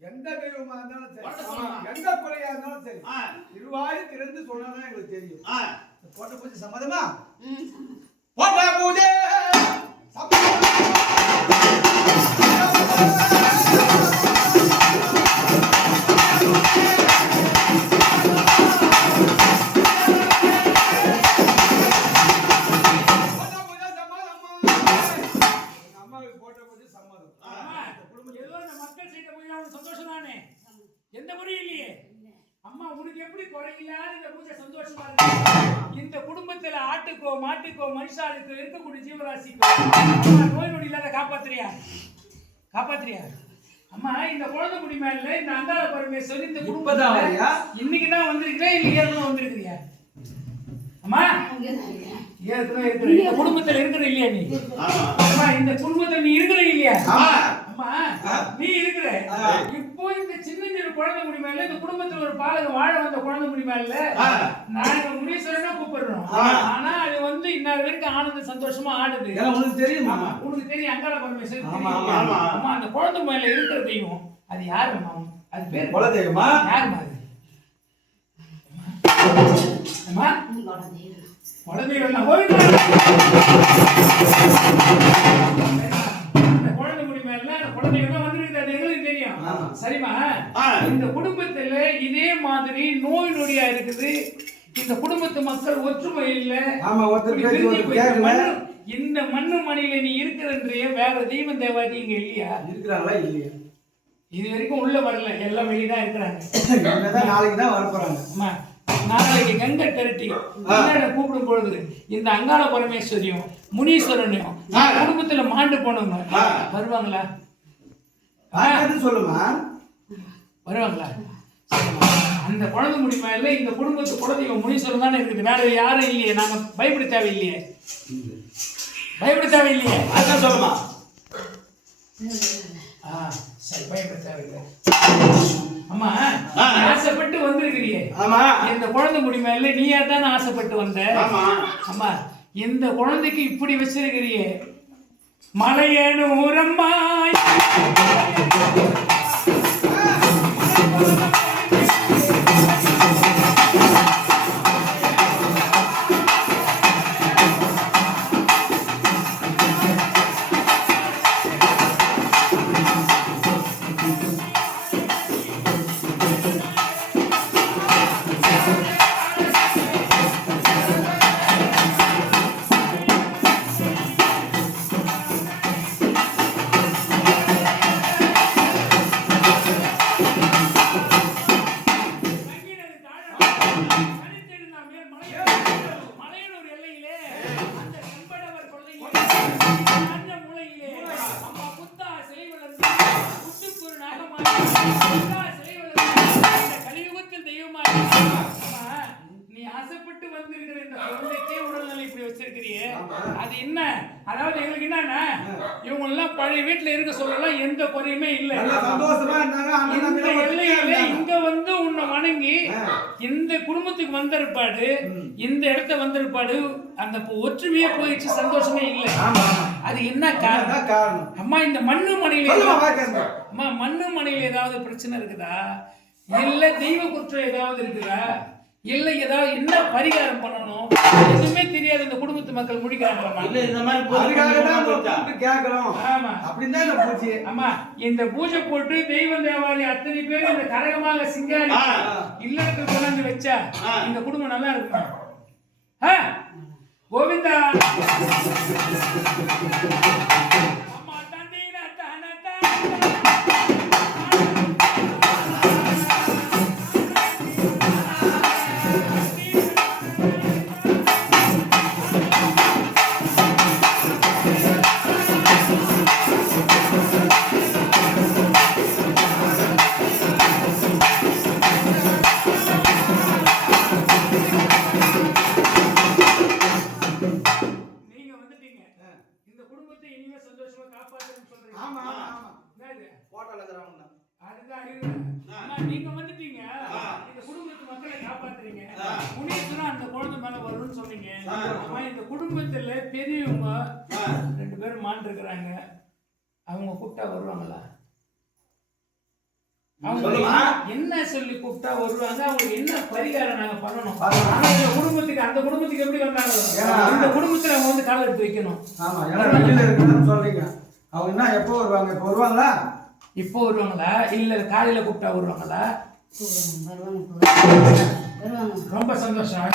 எந்த தெய்வமா இருந்தாலும் சரி, எந்த குறையா இருந்தாலும் சரி, திருவாய் திறந்து சொன்னாதான் எங்களுக்கு தெரியும். போட்ட பூஜை சம்மதமா? போட்ட பூஜை எந்த முறையும் இல்லையே. அம்மா உனக்கு எப்படி குறையில்லாத இந்த பூஜை சந்தோஷமா இருக்கு? இந்த குடும்பத்துல ஆட்டுக்கோ மாட்டுக்கோ மனுஷாளுக்கோ இருக்கக்கூடிய ஜீவராசிக்கோ நோய் நொடி இல்லாத காப்பாத்துறியா? அம்மா இந்த குழந்தை குடி மேல இந்த அங்காள பரமேஸ்வரி இந்த குடும்பத்துல இன்னைக்குதான் வந்திருக்கிறேன், இல்ல ஏற்கனவே வந்திருக்கிறியா? அம்மா ஏற்கனவே இருக்கிற இந்த குடும்பத்துல இருக்கிற இல்லையா நீ? அம்மா இந்த குடும்பத்துல நீ இருக்கிற இல்லையா? அம்மா நீ இருக்கிற. இப்போ இந்த சின்ன குழந்தை முடி மேல இந்த குடும்பத்துல ஒரு பாலகம் வாழ வந்த குழந்தை முடி மேல நாங்க முனீஸ்வரனா கூப்பிடுறோம். ஆனா அது வந்து இன்னொரு வரைக்கும் ஆனந்த சந்தோஷமா ஆடுது. உனக்கு தெரியுமா? உனக்கு தெரியும் அங்காள பரமேஸ்வரி. அம்மா அந்த குழந்தை மேல இருக்கிற தெய்வம் அது யாருமா? அது பேர் குல தெய்வமா? யாருமா அது? அம்மா குல தெய்வம் போயிட்டு குழந்தை முடி மேல குழந்தை வந்திருக்கு, அது எங்களுக்கு தெரியும். சரிமா? இந்த குடும்பத்துல இதே மாதிரி நோய் நொடியா இருக்குது. இந்த குடும்பத்து மக்கள் ஒற்றுமை இல்ல. இந்த மண்ணு மணியில நீ இருக்கிறன்றைய வேற தெய்வம் தேவாதி இங்க இல்லையா? இருக்கிறாங்களா? இல்லையா? இது வரைக்கும் உள்ள வரல, எல்லாம் வெளியதான் இருக்கிறாங்க. நாளைக்கு தான் வரப்போறாங்க. அம்மா நாளைக்கு கங்கை திரட்டி கூப்பிடும் பொழுது இந்த அங்காள பரமேஸ்வரியும் முனீஸ்வரனையும் குடும்பத்துல மாண்டு போனவங்க வருவாங்களா? சொல்லுமா வருவாங்களா? அந்த குழந்தை முடி மேல இந்த குடும்பத்து குலதெய்வம் முனீஸ்வரன் தானே இருக்குது, வேற யாரும் இல்லையே. நாங்க பயப்பட தேவையில்லையே. அதான் சொல்லுமா? சரி பயப்பட தேவையில்லை. அம்மா ஆசைப்பட்டு வந்திருக்கிறியே. ஆமா. இந்த குழந்தை முடி மேல நீயா தானே ஆசைப்பட்டு வந்த. ஆமா. அம்மா இந்த குழந்தைக்கு இப்படி வச்சிருக்கிறியே மலையனூரம்மா நீ ஆசைப்பட்டு வந்திருக்கிற இந்த குழந்தைக்கே உடல்நிலை இப்படி வச்சிருக்கிறியே அது என்ன? அதாவது எங்களுக்கு என்னன்னா இவங்க எல்லாம் பழைய வீட்டுல இருக்க சொல்லலாம், எந்த குறையுமே இல்லை, சந்தோஷமா இருந்தாங்க. இந்த எல்லையில இங்க வந்து உன்னை வணங்கி இந்த குடும்பத்துக்கு வந்திருப்பாடு, இந்த இடத்த வந்திருப்பாடு, அந்த ஒற்றுமையே போயிடுச்சு, சந்தோஷமே இல்லை. அது என்ன காரணம்? அம்மா இந்த மண்ணு மனையில ஏதாவது பிரச்சனை இருக்குதா, இல்ல தெய்வ குற்றம் ஏதாவது இருக்குதா, இல்ல ஏதாவது என்ன பரிகாரம் பண்ணணும் எதுவுமே தெரியாது இந்த குடும்பத்து மக்கள் முடிக்கிறாங்க. இந்த மாதிரி கேட்கணும். ஆமா அப்படின்னா இந்த பூஜை. ஆமா இந்த பூஜை போட்டு தெய்வ தேவாலி அத்தனை பேர் இந்த கரகமாக சிங்காரி இல்லத்துக்கு கொண்டாந்து வச்சா இந்த குடும்பம் நல்லா இருக்கும். கோவிந்தா நீங்க வந்துட்டீங்க, இந்த குடும்பத்து மக்களை காப்பாத்துறீங்க, முனீஸ்வரன் அந்த குழந்தை மேல வரும்னு சொன்னீங்க. அம்மா இந்த குடும்பத்துல பெரியவங்க 2 பேரும் மாண்டு இருக்கிறாங்க, அவங்க கூப்பிட்டா வருவாங்களா? அவங்க என்ன சொல்லி கூப்பிட்டா வருவாங்க? அவங்களுக்கு என்ன பரிகாரம் நாங்க பண்ணணும்? இந்த குடும்பத்துக்கு அந்த குடும்பத்துக்கு எப்படி வந்தாங்க, இந்த குடும்பத்துல அவங்க வந்து காலை எடுத்து வைக்கணும். ஆமா வெளியில இருக்குன்னு சொல்றீங்க. அவங்க என்ன எப்போ வருவாங்க? இப்போ வருவாங்களா? இப்போ வருவாங்களா இல்ல காலையில கூப்பிட்டா வருவாங்களா? ரொம்ப சந்தோஷம்.